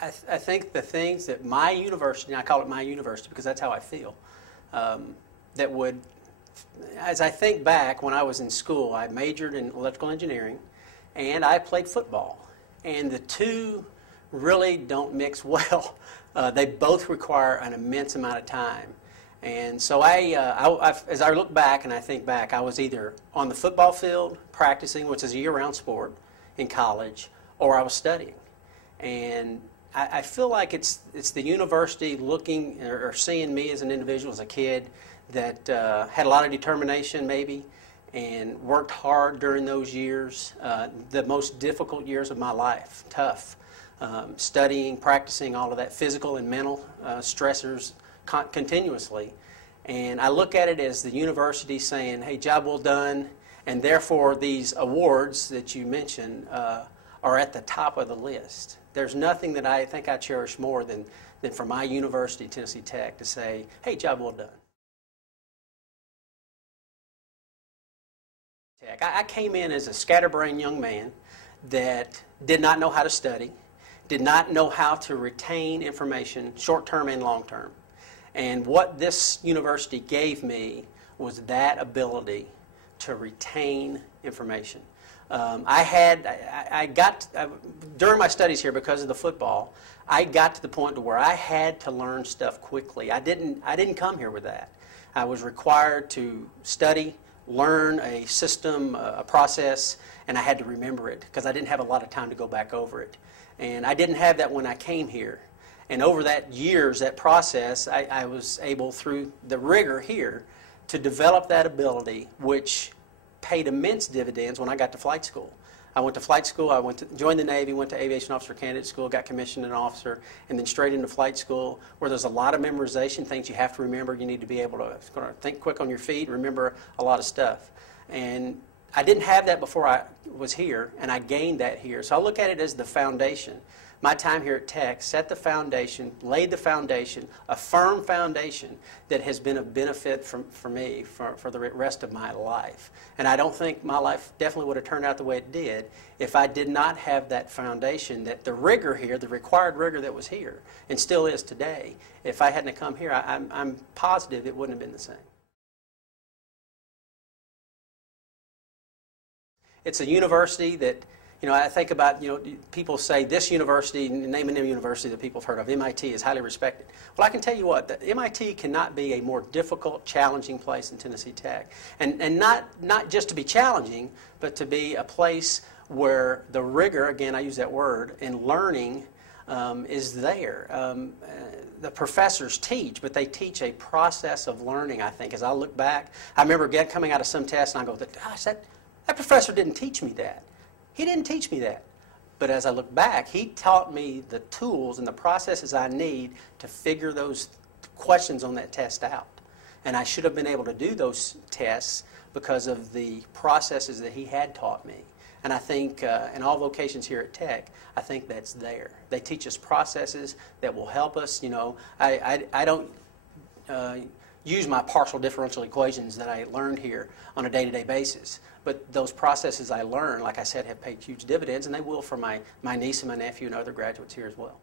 I think the things that my university, and I call it my university because that's how I feel, that would, as I think back when I was in school, I majored in electrical engineering and I played football. And the two really don't mix well. They both require an immense amount of time. And so as I look back and I think back, I was either on the football field practicing, which is a year-round sport in college, or I was studying. And I feel like it's the university looking or seeing me as an individual, as a kid that had a lot of determination maybe and worked hard during those years, the most difficult years of my life, tough. Studying, practicing, all of that, physical and mental stressors continuously. And I look at it as the university saying, hey, job well done, and therefore these awards that you mentioned are at the top of the list. There's nothing that I think I cherish more than for my university, Tennessee Tech, to say, hey, job well done. I came in as a scatterbrained young man that did not know how to study, did not know how to retain information, short-term and long-term. And what this university gave me was that ability to retain information. During my studies here, because of the football, I got to the point to where I had to learn stuff quickly. I didn't come here with that. I was required to study, learn a system, a process, and I had to remember it because I didn't have a lot of time to go back over it. And I didn't have that when I came here. And over that years, that process, I was able, through the rigor here, to develop that ability, which paid immense dividends when I got to flight school. I went to flight school, joined the Navy, went to Aviation Officer Candidate School, got commissioned an officer, and then straight into flight school, where there's a lot of memorization, things you have to remember. You need to be able to think quick on your feet, remember a lot of stuff. And I didn't have that before I was here, and I gained that here. So I look at it as the foundation. My time here at Tech set the foundation, laid the foundation, a firm foundation that has been a benefit for me for the rest of my life. And I don't think my life definitely would have turned out the way it did if I did not have that foundation, that the rigor here, the required rigor that was here, and still is today, if I hadn't come here, I'm positive it wouldn't have been the same. It's a university that, I think about, people say this university, name a new university that people have heard of, MIT is highly respected. Well, I can tell you what, that MIT cannot be a more difficult, challenging place than Tennessee Tech. And not just to be challenging, but to be a place where the rigor, again, I use that word, and learning is there. The professors teach, but they teach a process of learning, I think. As I look back, I remember coming out of some test and I go, gosh, that professor didn't teach me that. He didn't teach me that. But as I look back, he taught me the tools and the processes I need to figure those questions on that test out. And I should have been able to do those tests because of the processes that he had taught me. And I think in all vocations here at Tech, I think that's there. They teach us processes that will help us. I don't use my partial differential equations that I learned here on a day-to-day basis. But those processes I learned, like I said, have paid huge dividends, and they will for my niece and my nephew and other graduates here as well.